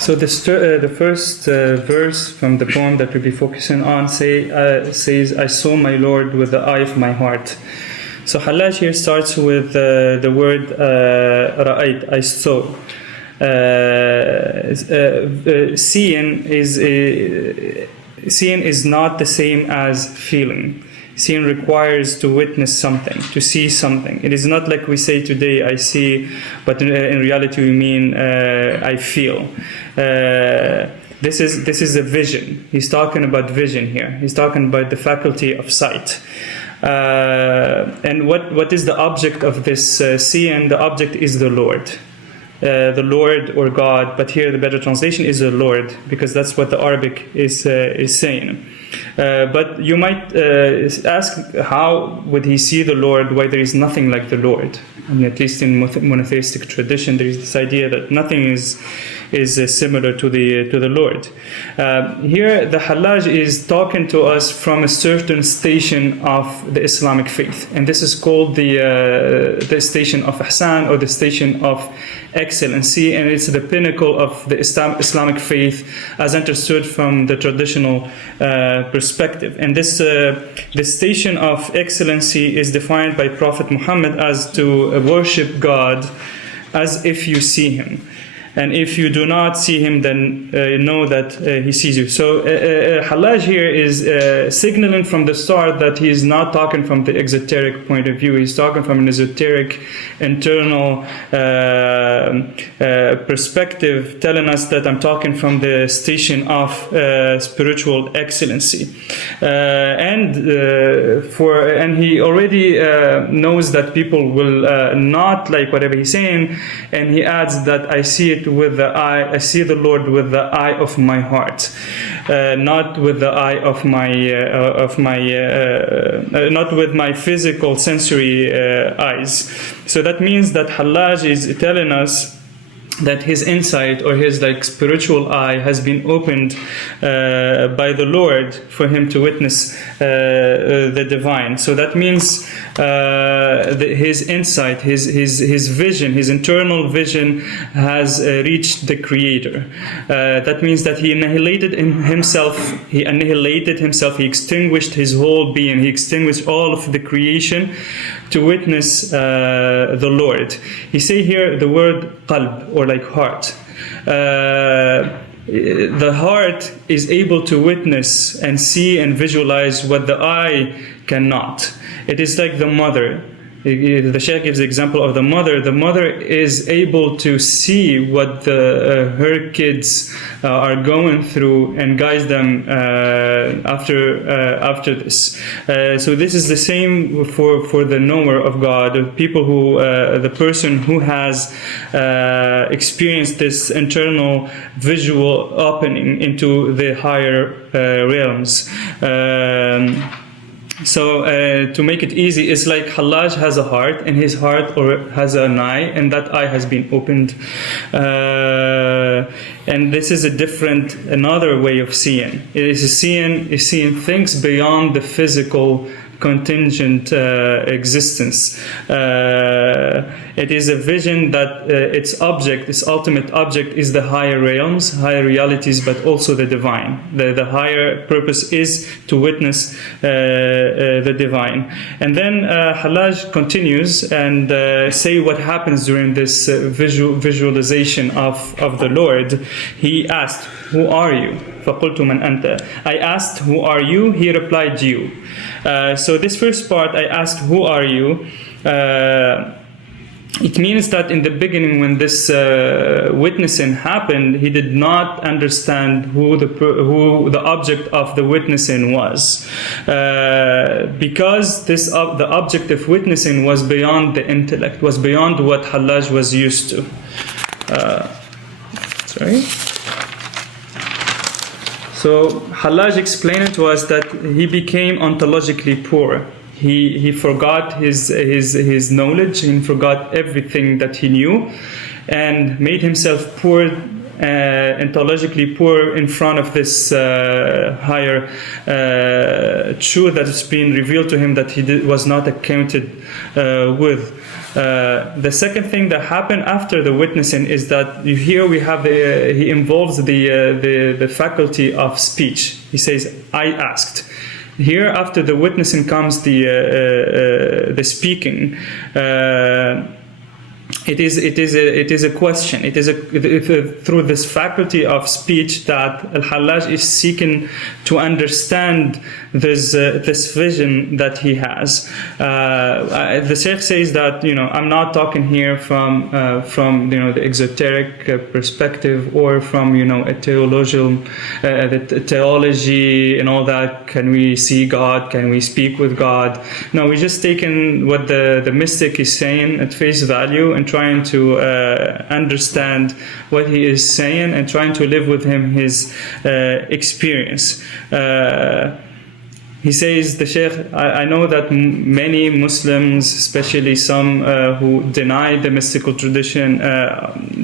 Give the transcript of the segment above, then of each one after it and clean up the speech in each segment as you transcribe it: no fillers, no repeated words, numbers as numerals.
So the first verse from the poem that we'll be focusing on says, I saw my Lord with the eye of my heart. So Hallaj here starts with the word ra'ayt, I saw. Seeing is not the same as feeling. Seeing requires to witness something, to see something. It is not like we say today, I see, but in reality we mean I feel. This is a vision. He's talking about vision here. He's talking about the faculty of sight. And what is the object of this seeing? The object is the Lord. The Lord or God, but here the better translation is the Lord, because that's what the Arabic is saying. But you might ask, how would he see the Lord? Why there is nothing like the Lord? I mean, at least in monotheistic tradition, there is this idea that nothing is similar to the Lord. Here, the Hallaj is talking to us from a certain station of the Islamic faith, and this is called the station of Ihsan, or the station of excellency, and it's the pinnacle of the Islamic faith as understood from the traditional perspective. And this station of excellency is defined by Prophet Muhammad as to worship God as if you see him. And if you do not see him, then know that he sees you. So Hallaj here is signaling from the start that he is not talking from the exoteric point of view. He's talking from an esoteric, internal perspective, telling us that I'm talking from the station of spiritual excellency. And he already knows that people will not like whatever he's saying, and he adds that I see it with the eye. I see the Lord with the eye of my heart, not with the eye of my not with my physical sensory eyes. So that means that Hallaj is telling us that his insight or his spiritual eye has been opened by the Lord for him to witness the divine. So that means his insight, his vision, his internal vision has reached the Creator. That means that he annihilated himself, he extinguished his whole being, he extinguished all of the creation to witness the Lord. He say here the word qalb, or heart. The heart is able to witness and see and visualize what the eye cannot. It is like the mother. The Shaykh gives the example of the mother. The mother is able to see what her kids are going through and guides them after this. So this is the same for the knower of God, the person who has experienced this internal visual opening into the higher realms. So to make it easy, it's like Hallaj has a heart, and his heart has an eye, and that eye has been opened. And this is another way of seeing. It is seeing things beyond the physical contingent existence. It is a vision that its ultimate object is the higher realms, higher realities, but also the divine. The higher purpose is to witness the divine. And then Hallaj continues and say what happens during this visualization of the Lord. He asked, "Who are you?" فَقُلْتُ مَنْ أَنْتَ. I asked, "Who are you?" He replied, "You." So this first part, I asked, "Who are you?" It means that in the beginning, when this witnessing happened, he did not understand who the object of the witnessing was, because the object of witnessing was beyond the intellect, was beyond what Hallaj was used to. So Hallaj explained to us that he became ontologically poor. He forgot his knowledge, he forgot everything that he knew, and made himself poor, ontologically poor, in front of this higher truth that has been revealed to him that he was not accounted with. The second thing that happened after the witnessing is that here we have he involves the faculty of speech. He says, I asked. Here, after the witnessing comes the speaking. It is a question. It is through this faculty of speech that al-Hallaj is seeking to understand this vision that he has. The Shaykh says that I'm not talking here from the exoteric perspective or from a theological the theology and all that. Can we see God? Can we speak with God? No, we're just taking what the mystic is saying at face value and trying to understand what he is saying and trying to live with him his experience. He says, the Shaykh, I know that many Muslims, especially some who deny the mystical tradition,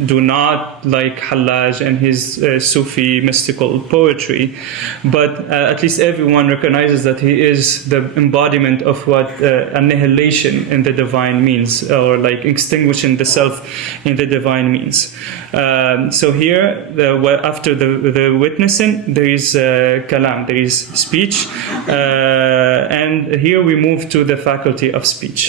do not like Hallaj and his Sufi mystical poetry, but at least everyone recognizes that he is the embodiment of what annihilation in the divine means, or like extinguishing the self in the divine means. So here, after the witnessing, there is kalam, there is speech. And here we move to the faculty of speech.